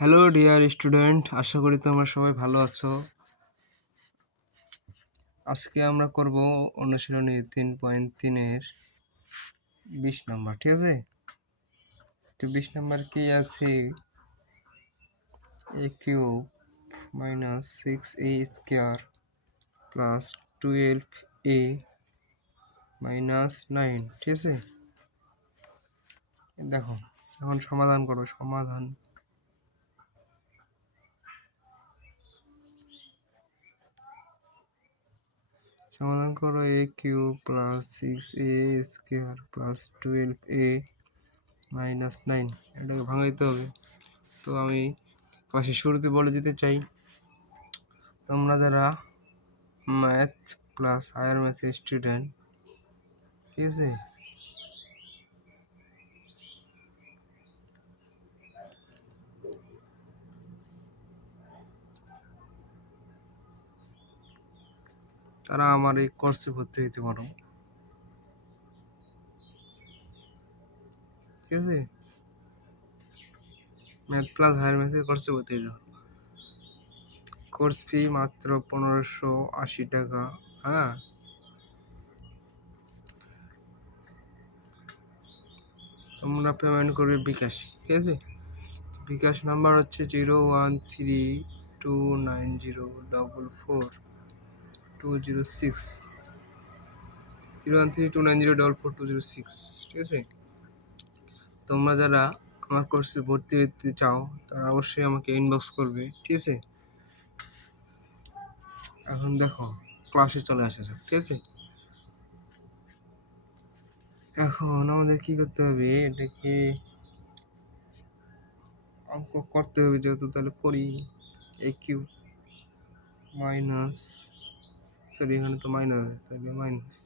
Hello dear student, আশা করি তোমরা সবাই ভালো আছো। আজকে আমরা করব অনুশীলনী 3.3-এর 20 নম্বর, ঠিক আছে? তো 20 নম্বর কি আছে? a cube minus 6a square plus 12a minus 9, ঠিক আছে? দেখো, এখন সমাধান করো। সমাধান করো a cube plus 6a square plus 12a minus 9, এটাকে ভাঙাইতে হবে। তো আমি ক্লাসের শুরুতে বলে দিতে চাই, তোমরা যারা ম্যাথ প্লাস হায়ার ম্যাথের স্টুডেন্ট, ঠিক আছে, তারা আমার এই কোর্সে ভর্তি হইতে পারো, ঠিক আছে? ম্যাথ প্লাস হায়ার ম্যাথের কোর্সে ভর্তি হইতে পারো। কোর্স ফি মাত্র 1580 টাকা। হ্যাঁ, তোমরা পেমেন্ট করবে বিকাশ, ঠিক আছে? বিকাশ নাম্বার হচ্ছে 013290444206, 013290444206, ঠিক আছে? তোমরা যারা আমার কোর্সে ভর্তি হতে চাও তারা অবশ্যই আমাকে ইনবক্স করবে, ঠিক আছে? এখন দেখো, ক্লাসে চলে আসা যাক, ঠিক আছে? এখন আমাদের কি করতে হবে, এটাকে অঙ্ক করতে হবে যেহেতু, তাহলে করি। এ কিউ মাইনাস, সরি এখানে তো মাইনাস, তাহলে মাইনাস,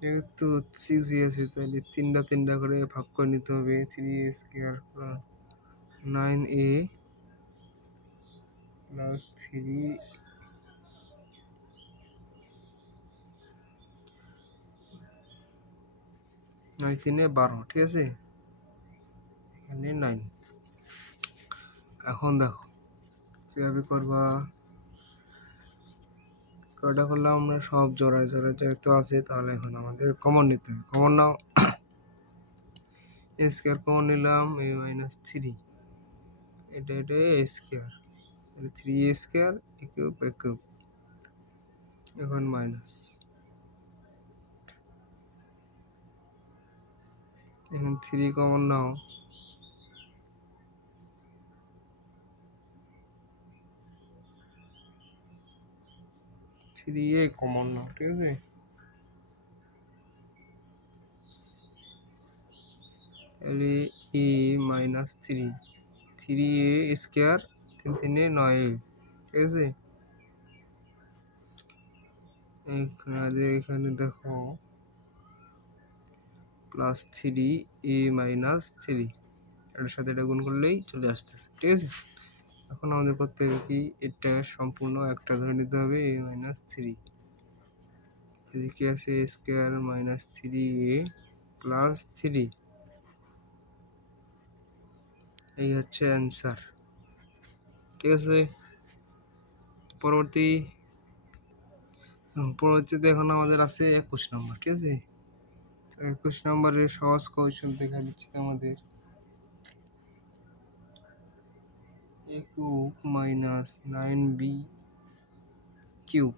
যেহেতু 6 আছে তাহলে তিনটা করে ভাগ করে নিতে হবে। 3a square plus 9a plus 3 9 3 12, ঠিক আছে? এখানে 9। এখন দেখো কিভাবে করবা। কয়টা করলাম আমরা, সব জোড়ায় যেহেতু আছে, তাহলে এখন আমাদের কমন নিতে হবে। কমন নাও, এ স্কোয়ার কমন নিলাম, এ মাইনাস 3, এটা এ স্কোয়ার, 3a স্কোয়ার এ কিউব, এখন মাইনাস, এখন 3 কমন নাও, 3a কমন নাও, ঠিক আছে? তাহলে এ মাইনাস 3a স্কোয়ার 3 3 9, ঠিক আছে? এখানে দেখো প্লাস 3a মাইনাস 3, এটার সাথে এটা গুণ করলেই চলে আসতেছে, ঠিক আছে? এখন আমাদের করতে হবে কি, এটা সম্পূর্ণ একটা ধরে নিতে হবে, a মাইনাস 3, এদিকে আছে a square minus 3a plus 3, এই হচ্ছে অ্যান্সার, ঠিক আছে? পরবর্তীতে এখন আমাদের আছে 21 নম্বর, ঠিক আছে? 21 নম্বরের সহজ কৌশল দেখা দিচ্ছি আমাদের। a cube minus 9b cube,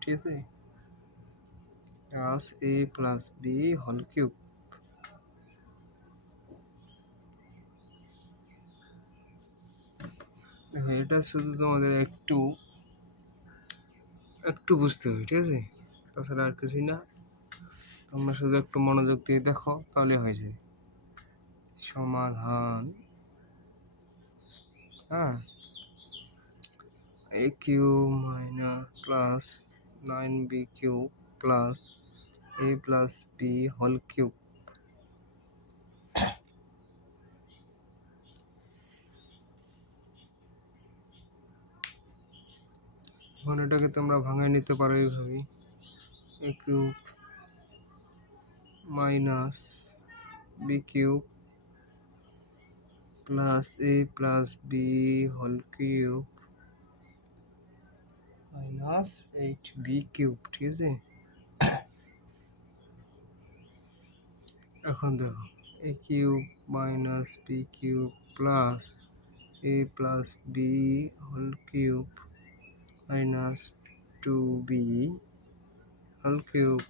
ঠিক আছে, plus a plus b whole cube. দেখো, এটা শুধু তোমাদের একটু বুঝতে হবে, ঠিক আছে? তাছাড়া আর কিছুই না, তোমরা শুধু একটু মনোযোগ দিয়ে দেখো, তাহলে হয়ে যাবে সমাধান। হ্যাঁ, a cube minus plus 9b cube plus a plus b whole cube. এখন এটাকে তোমরা ভাঙায় নিতে পারো এইভাবে, a cube minus B cube plus A plus B whole cube minus 8b cube, ঠিক আছে। এখন দেখো A cube minus B cube plus A plus B whole cube minus 2b whole cube.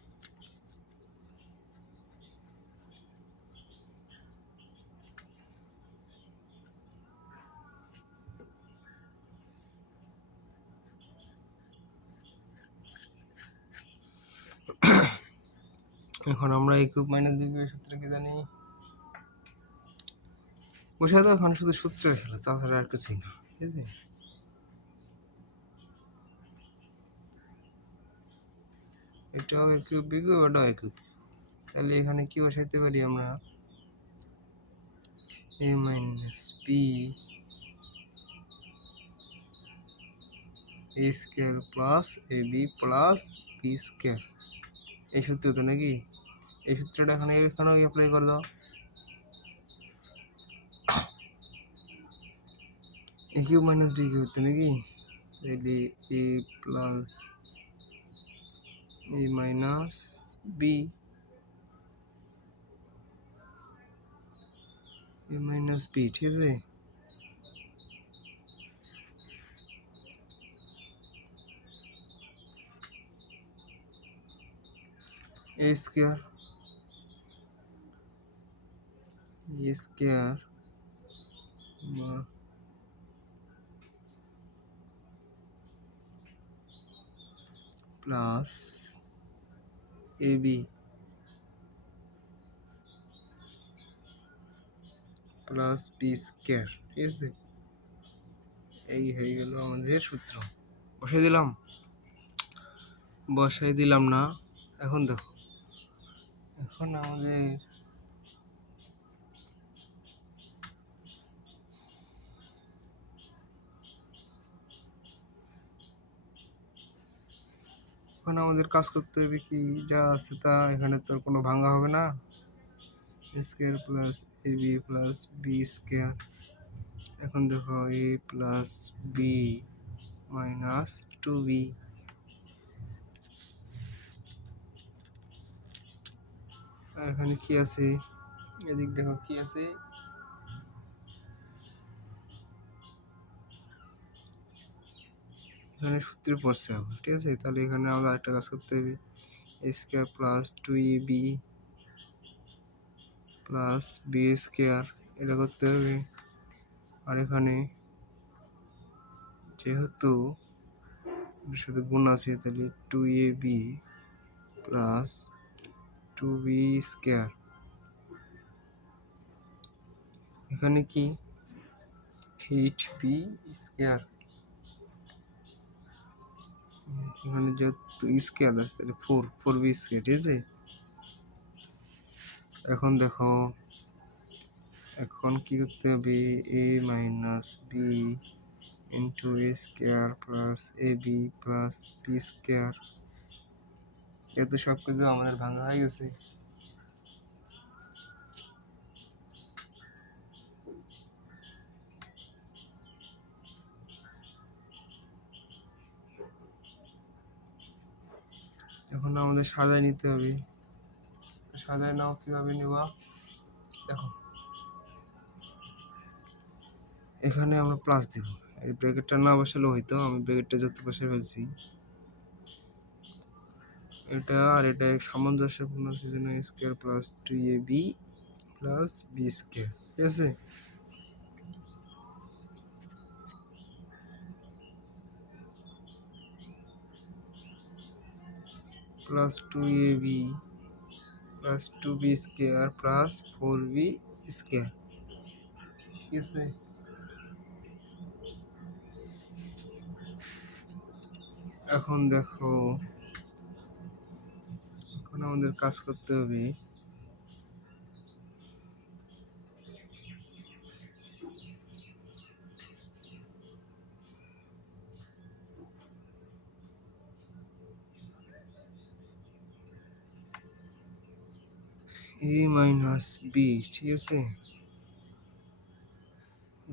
এখন আমরা এ কিউব মাইনাস বি কিউবের সূত্র কি জানি? বসে তো এখন শুধু সূত্র খেলা, তাছাড়া আর কিছুই না, ঠিক আছে। এটাও এ কিউব বি কিউব, এটাও এ কিউব। তাহলে এখানে কি বসাইতে পারি আমরা? এ minus B A square plus A B plus B square, এই সূত্র তো নাকি? এই সূত্রটা এখানেও অ্যাপ্লাই করে দাও। এ কিউব মাইনাস বি কিউব তো নাকি? তাহলে এ plus A minus B A minus B, ঠিক আছে। এ square plus A B plus B square, ঠিক আছে। এই হয়ে গেল আমাদের সূত্র। বসাই দিলাম না। এখন দেখো, এখন আমাদের কাজ করতে হবে কি, যা আছে তা, এখানে তো কোনো ভাঙা হবে না। Square plus A B plus B square. এখন দেখো এ প্লাস বি মাইনাস 2b। এখানে কি আছে? এদিক দেখো কি আছে। এখানে সূত্রে পড়ছে আবার, ঠিক আছে। তাহলে এখানে আমাদের আরেকটা কাজ করতে হবে, square plus 2ab plus B square, এটা করতে হবে। আর এখানে যেহেতু এর সাথে গুণ আছে, তাহলে 2ab প্লাস 2b স্কোয়ার। এখানে কি 8b স্কোয়ার, এখানে যেহেতু স্কোয়ার আছে তাহলে 4b স্কোয়ার, ঠিক আছে। এখন দেখো, এখন কি করতে হবে? এ minus B into A square plus A B plus B square. এত সব কিছু আমাদের ভাঙা হয়ে গেছে। এখন আমাদের সাজায় নিতে হবে। সাজায় নাও, কিভাবে নেওয়া দেখো। এখানে আমরা প্লাস দিব, এই ব্র্যাকেটটা না বসালে হইতো, আমি ব্র্যাকেটটা যত বসে ফেলছি। এটা আর এটা সামঞ্জস্যপূর্ণ, সেজন্য square plus 2ab plus B square, ঠিক আছে। Plus 2ab plus 2b square plus 4b square, ঠিক আছে। এখন দেখো, এখন আমাদের কাজ করতে হবে, এ মাইনাস বি, ঠিক আছে।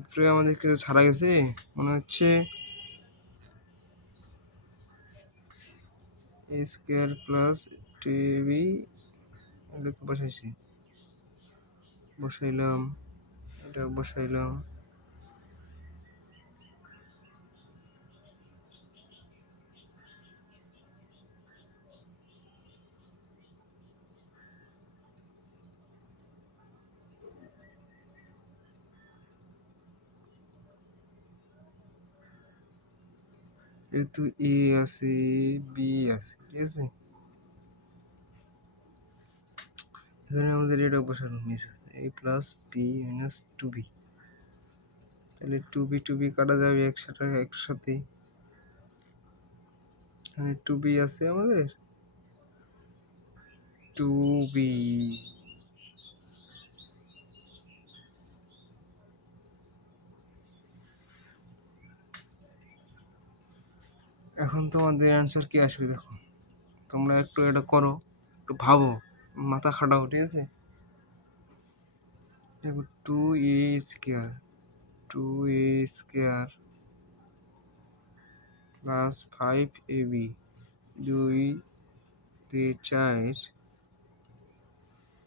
উপরে আমাদের কিছু ছাড়া গেছে মনে হচ্ছে। এ স্কোয়ার প্লাস টু বি, এটা তো বসাইছি, বসাইলাম, এটা বসাইলাম। যেহেতু এ আছে, বি আছে, ঠিক আছে। এখানে আমাদের এটা বসানো নিচে, A plus B minus two B, তাহলে টু বি কাটা যাবে একসাথে। এখানে টু বি আছে আমাদের, টু বি। এখন তোমাদের অ্যান্সার কি আসবে দেখো, তোমরা একটু এটা করো, একটু ভাবো, মাথা খাটাও, ঠিক আছে। দেখো two A square, two A square plus five A B, দুই তে চার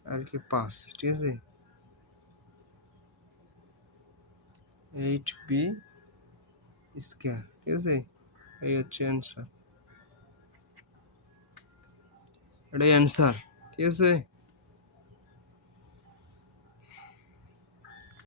আর কি পাঁচ, ঠিক আছে। এইট বি স্কোয়ার, ঠিক আছে। এই হচ্ছে অ্যান্সার, এটাই অ্যান্সার, ঠিক আছে।